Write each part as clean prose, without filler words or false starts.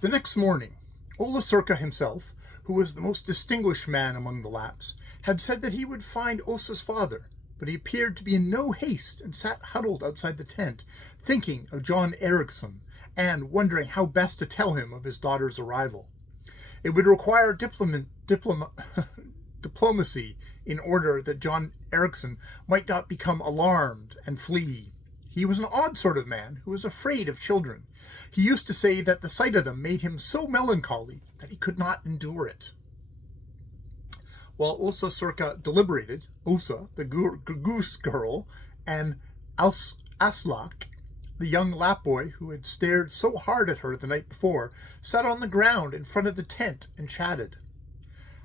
The next morning, Ola Surka himself, who was the most distinguished man among the Lapps, had said that he would find Osa's father, but he appeared to be in no haste and sat huddled outside the tent, thinking of John Ericsson and wondering how best to tell him of his daughter's arrival. It would require diplomacy in order that John Ericsson might not become alarmed and flee. He was an odd sort of man who was afraid of children. He used to say that the sight of them made him so melancholy that he could not endure it. While Osa Surka deliberated, Osa, the Gs Grl, and Aslak, the young Lapp boy who had stared so hard at her the night before, sat on the ground in front of the tent and chatted.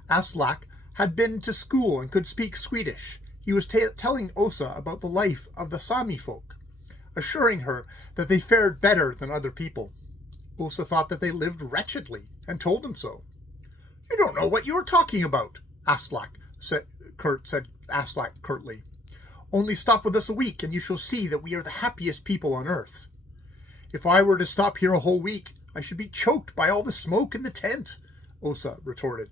Aslak had been to school and could speak Swedish. He was telling Osa about the life of the Sami folk, assuring her that they fared better than other people. Osa thought that they lived wretchedly, and told him so. "You don't know what you are talking about," said Aslak curtly. "Only stop with us a week, and you shall see that we are the happiest people on earth." "If I were to stop here a whole week, I should be choked by all the smoke in the tent," Osa retorted.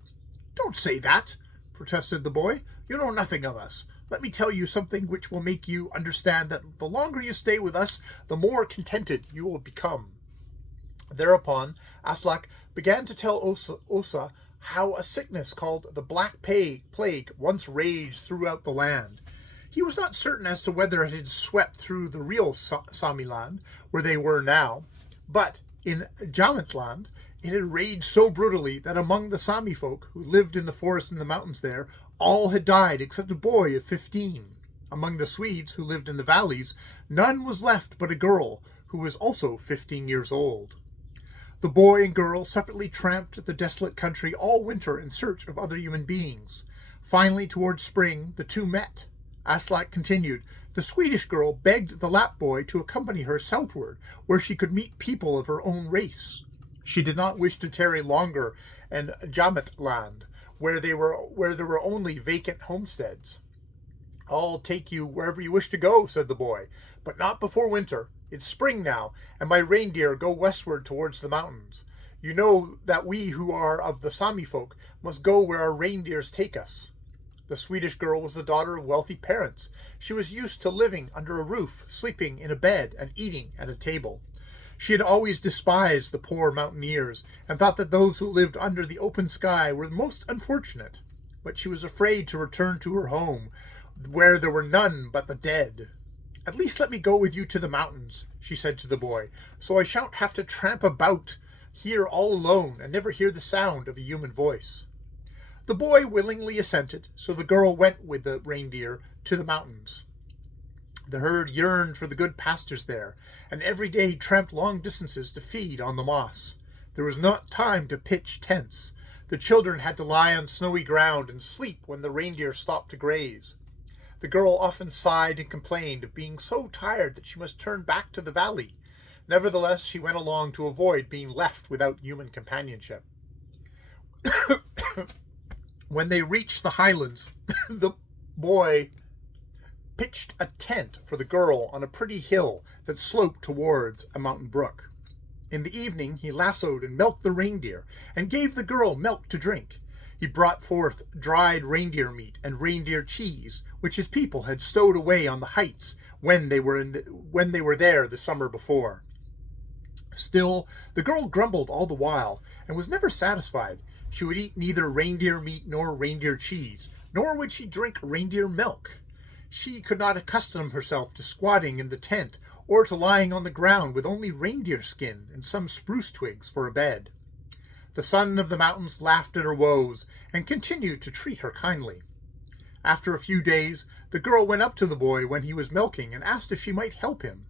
"Don't say that," protested the boy. "You know nothing of us. Let me tell you something which will make you understand that the longer you stay with us, the more contented you will become." Thereupon, Aslak began to tell Osa how a sickness called the Black Plague once raged throughout the land. He was not certain as to whether it had swept through the real Sami land, where they were now, but in Jamtland it had raged so brutally that among the Sami folk who lived in the forests and the mountains there, all had died except a boy of 15. Among the Swedes who lived in the valleys, none was left but a girl who was also 15 years old. The boy and girl separately tramped the desolate country all winter in search of other human beings. Finally, towards spring, the two met. Aslak continued, "The Swedish girl begged the Lapp boy to accompany her southward, where she could meet people of her own race. She did not wish to tarry longer in Jamtland, where there were only vacant homesteads. "I'll take you wherever you wish to go," said the boy, "but not before winter. It's spring now, and my reindeer go westward towards the mountains. You know that we who are of the Sami folk must go where our reindeers take us." The Swedish girl was the daughter of wealthy parents. She was used to living under a roof, sleeping in a bed, and eating at a table. She had always despised the poor mountaineers, and thought that those who lived under the open sky were the most unfortunate. But she was afraid to return to her home, where there were none but the dead. "At least let me go with you to the mountains," she said to the boy, "so I shan't have to tramp about here all alone and never hear the sound of a human voice." The boy willingly assented, so the girl went with the reindeer to the mountains. The herd yearned for the good pastures there, and every day tramped long distances to feed on the moss. There was not time to pitch tents. The children had to lie on snowy ground and sleep when the reindeer stopped to graze. The girl often sighed and complained of being so tired that she must turn back to the valley. Nevertheless, she went along to avoid being left without human companionship. When they reached the highlands, the boy pitched a tent for the girl on a pretty hill that sloped towards a mountain brook. In the evening he lassoed and milked the reindeer, and gave the girl milk to drink. He brought forth dried reindeer meat and reindeer cheese, which his people had stowed away on the heights when they were there the summer before. Still, the girl grumbled all the while, and was never satisfied. She would eat neither reindeer meat nor reindeer cheese, nor would she drink reindeer milk. She could not accustom herself to squatting in the tent, or to lying on the ground with only reindeer skin and some spruce twigs for a bed. The son of the mountains laughed at her woes, and continued to treat her kindly. After a few days, the girl went up to the boy when he was milking, and asked if she might help him.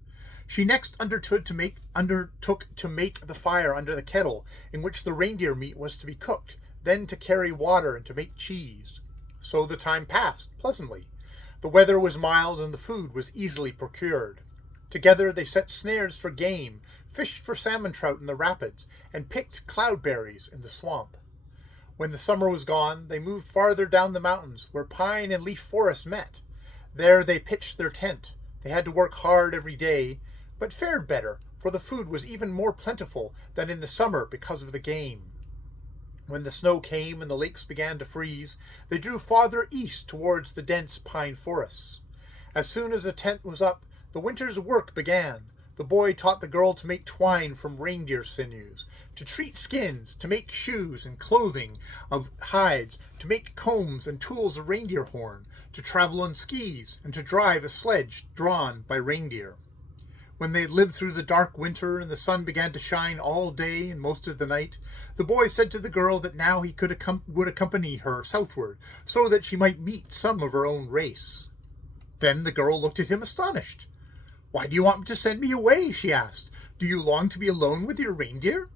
She next undertook to make the fire under the kettle in which the reindeer meat was to be cooked, then to carry water and to make cheese. So the time passed pleasantly. The weather was mild and the food was easily procured. Together they set snares for game, fished for salmon trout in the rapids, and picked cloudberries in the swamp. When the summer was gone, they moved farther down the mountains, where pine and leaf forests met. There they pitched their tent. They had to work hard every day, but fared better, for the food was even more plentiful than in the summer because of the game. When the snow came and the lakes began to freeze, they drew farther east towards the dense pine forests. As soon as the tent was up, the winter's work began. The boy taught the girl to make twine from reindeer sinews, to treat skins, to make shoes and clothing of hides, to make combs and tools of reindeer horn, to travel on skis, and to drive a sledge drawn by reindeer. When they had lived through the dark winter and the sun began to shine all day and most of the night, the boy said to the girl that now he would accompany her southward, so that she might meet some of her own race. Then the girl looked at him astonished. "Why do you want to send me away?" she asked. "Do you long to be alone with your reindeer?"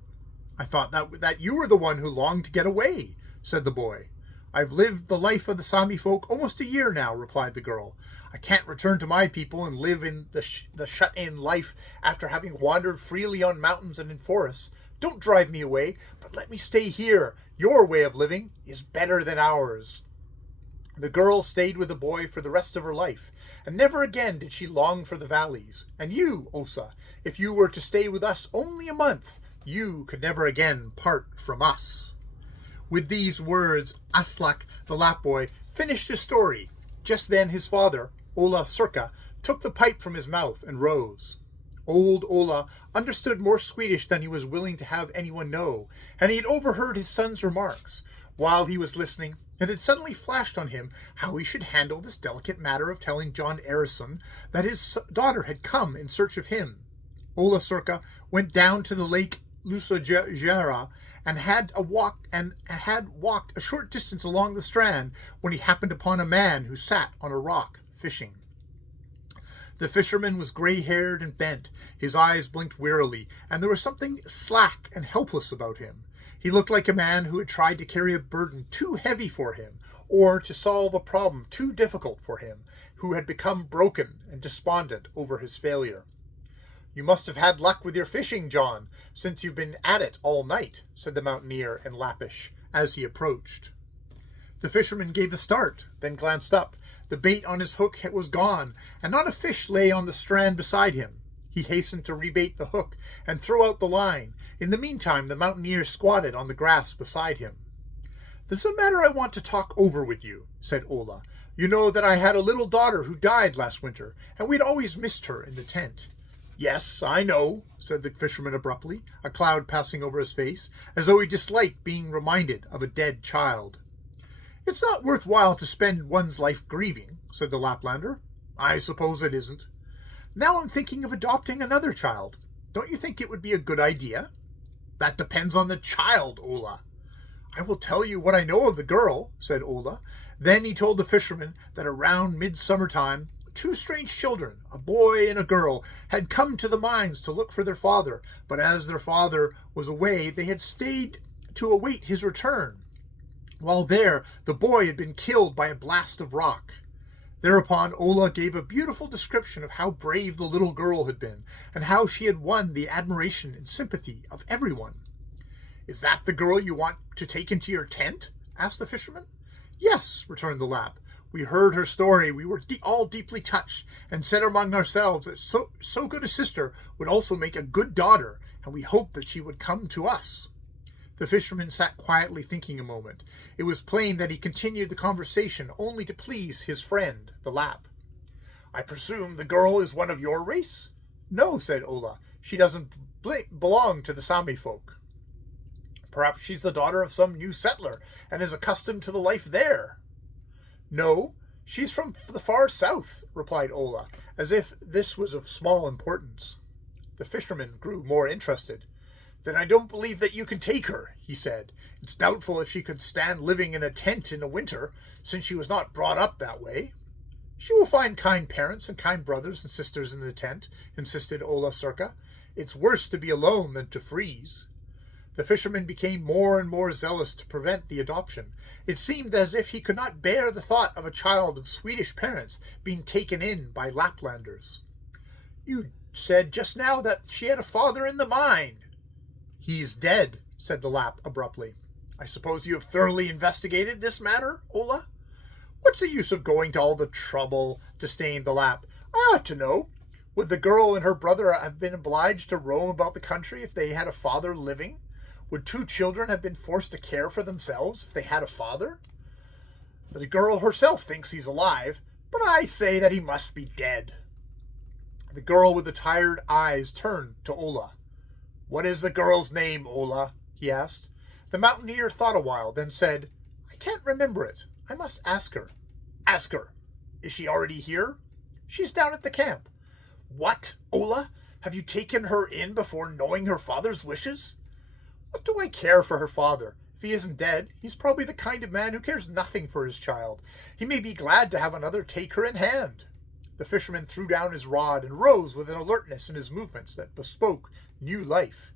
"I thought that you were the one who longed to get away," said the boy. "I've lived the life of the Sami folk almost a year now," replied the girl. "I can't return to my people and live in the shut-in life after having wandered freely on mountains and in forests. Don't drive me away, but let me stay here. Your way of living is better than ours." The girl stayed with the boy for the rest of her life, and never again did she long for the valleys. And you, Osa, if you were to stay with us only a month, you could never again part from us. With these words, Aslak, the Lap boy, finished his story. Just then his father, Ola Sirka, took the pipe from his mouth and rose. Old Ola understood more Swedish than he was willing to have anyone know, and he had overheard his son's remarks. While he was listening, it had suddenly flashed on him how he should handle this delicate matter of telling John Erisson that his daughter had come in search of him. Ola Sirka went down to the lake Lusajara and had walked a short distance along the strand when he happened upon a man who sat on a rock fishing. The fisherman was grey-haired and bent, his eyes blinked wearily, and there was something slack and helpless about him. He looked like a man who had tried to carry a burden too heavy for him, or to solve a problem too difficult for him, who had become broken and despondent over his failure. "You must have had luck with your fishing, John, since you've been at it all night," said the mountaineer in Lappish, as he approached. The fisherman gave a start, then glanced up. The bait on his hook was gone, and not a fish lay on the strand beside him. He hastened to rebait the hook and throw out the line. In the meantime, the mountaineer squatted on the grass beside him. "There's a matter I want to talk over with you," said Ola. "You know that I had a little daughter who died last winter, and we'd always missed her in the tent." "Yes, I know," said the fisherman abruptly, a cloud passing over his face, as though he disliked being reminded of a dead child. "It's not worth while to spend one's life grieving," said the Laplander. "I suppose it isn't." "Now I'm thinking of adopting another child. Don't you think it would be a good idea?" "That depends on the child, Ola." "I will tell you what I know of the girl," said Ola. Then he told the fisherman that around midsummer time, two strange children, a boy and a girl, had come to the mines to look for their father, but as their father was away, they had stayed to await his return. While there, the boy had been killed by a blast of rock. Thereupon Ola gave a beautiful description of how brave the little girl had been, and how she had won the admiration and sympathy of everyone. "Is that the girl you want to take into your tent?" asked the fisherman. "Yes," returned the Lap. "We heard her story. We were all deeply touched, and said among ourselves that so good a sister would also make a good daughter, and we hoped that she would come to us." The fisherman sat quietly thinking a moment. It was plain that he continued the conversation only to please his friend, the Lap. "I presume the girl is one of your race?" "No," said Ola. "She doesn't belong to the Sami folk." "Perhaps she's the daughter of some new settler, and is accustomed to the life there." "No, she's from the far south," replied Ola, as if this was of small importance. The fisherman grew more interested. "Then I don't believe that you can take her," he said. "It's doubtful if she could stand living in a tent in the winter, since she was not brought up that way." "She will find kind parents and kind brothers and sisters in the tent," insisted Ola Sirka. "It's worse to be alone than to freeze." The fisherman became more and more zealous to prevent the adoption. It seemed as if he could not bear the thought of a child of Swedish parents being taken in by Laplanders. "You said just now that she had a father in the mine." "He's dead," said the Lap abruptly. "I suppose you have thoroughly investigated this matter, Ola?" "What's the use of going to all the trouble?" disdained the Lap. "I ought to know. Would the girl and her brother have been obliged to roam about the country if they had a father living? Would two children have been forced to care for themselves if they had a father? The girl herself thinks he's alive, but I say that he must be dead. The girl with the tired eyes turned to Ola. "What is the girl's name, Ola?" he asked. The mountaineer thought a while, then said, "I can't remember it. I must ask her." "Ask her. Is she already here?" "She's down at the camp." "What, Ola? Have you taken her in before knowing her father's wishes?" "What do I care for her father? If he isn't dead, he's probably the kind of man who cares nothing for his child. He may be glad to have another take her in hand." The fisherman threw down his rod and rose with an alertness in his movements that bespoke new life.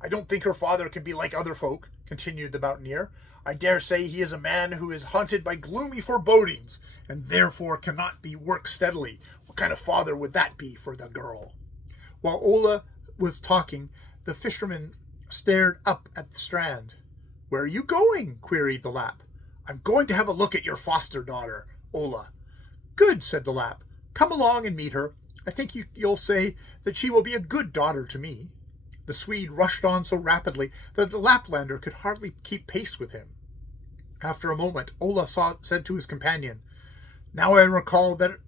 "I don't think her father can be like other folk," continued the mountaineer. "I dare say he is a man who is haunted by gloomy forebodings, and therefore cannot be worked steadily. What kind of father would that be for the girl?" While Ola was talking, the fisherman stared up at the strand. "Where are you going?" queried the Lap. "I'm going to have a look at your foster daughter, Ola." "Good," said the Lap. "Come along and meet her. I think you'll say that she will be a good daughter to me." The Swede rushed on so rapidly that the Laplander could hardly keep pace with him. After a moment, Ola said to his companion, Now I recall that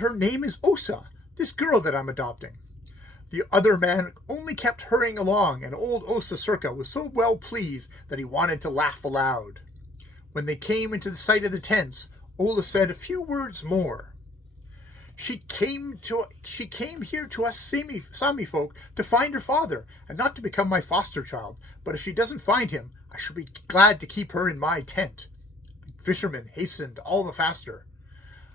her name is Osa, this girl that I'm adopting." The other man only kept hurrying along, and old Osa Circa was so well pleased that he wanted to laugh aloud. When they came into the sight of the tents, Ola said a few words more. She came here to us Sami folk to find her father, and not to become my foster child. But if she doesn't find him, I shall be glad to keep her in my tent." The fisherman hastened all the faster.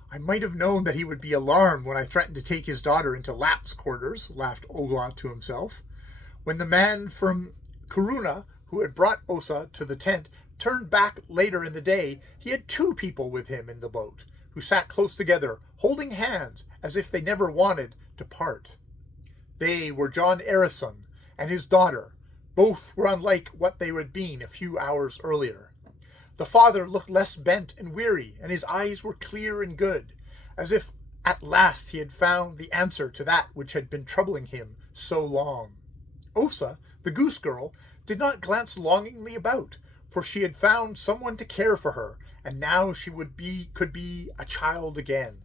"I might have known that he would be alarmed when I threatened to take his daughter into Lap's quarters," laughed Ola to himself. When the man from Kuruna, who had brought Osa to the tent, turned back later in the day, he had two people with him in the boat, who sat close together, holding hands, as if they never wanted to part. They were John Erison and his daughter. Both were unlike what they had been a few hours earlier. The father looked less bent and weary, and his eyes were clear and good, as if at last he had found the answer to that which had been troubling him so long. Osa, the goose girl, did not glance longingly about, for she had found someone to care for her, and now she could be a child again.